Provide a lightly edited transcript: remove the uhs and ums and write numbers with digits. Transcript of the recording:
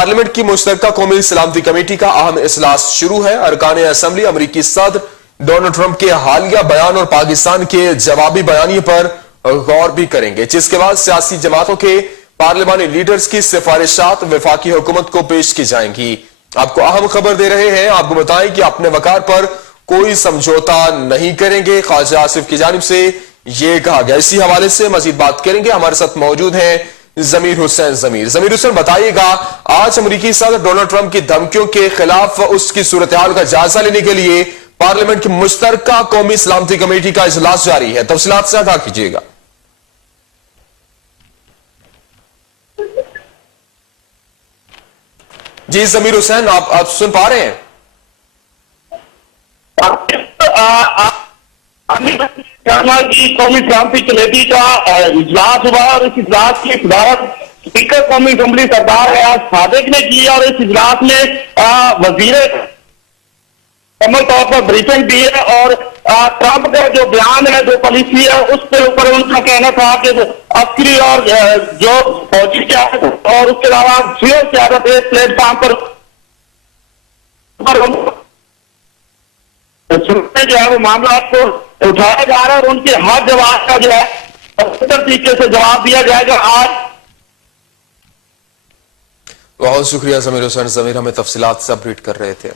Parliament की मुश्तरका कौमी सलामती कमेटी का अहम इजलास शुरू है। अरकान असम्बली अमरीकी सदर डोनाल्ड ट्रंप के हालिया बयान और पाकिस्तान के जवाबी बयानी पर गौर भी करेंगे, जिसके बाद सियासी जमातों के पार्लिमानी लीडर्स की सिफारिशात वफाकी हुकूमत को पेश की जाएंगी। आपको अहम खबर दे रहे हैं, आपको बताएं कि अपने वकार पर कोई समझौता नहीं करेंगे, ख्वाजा आसिफ की जानिब से यह कहा गया। इसी हवाले से मजीद बात करेंगे। हमारे साथ मौजूद हैं जमीर हुसैन। जमीर हुसैन, बताइएगा, आज अमरीकी सदर डोनाल्ड ट्रंप की धमकियों के खिलाफ उसकी सूरत हाल का जायजा लेने के लिए पार्लियामेंट की मुश्तरका कौमी सलामती कमेटी का इजलास जारी है। तफसीलात से आगाह कीजिएगा। जी जमीर हुसैन, आप सुन पा रहे हैं? की कौमी सलामती कमेटी का इजलास हुआ और इस इजलास की सदारत स्पीकर कौमी असम्बली सरदार एजाज सादिक ने की और इस इजलास में वजीर मुकम्मल तौर पर ब्रीफिंग दी है और ट्रंप का जो बयान है, जो पॉलिसी है, उस पर ऊपर उनका कहना था कि अस्करी और जो फौजी क्यादत और उसके अलावा सिविल क्यादत एक प्लेटफॉर्म पर जो है वो मामला को उठाया जा रहा है और उनके हर जवाब का जो है तरीके से जवाब दिया जाएगा। आज बहुत शुक्रिया जमीर हुसैन। जमीर हमें तफसीलात से अपडेट कर रहे थे।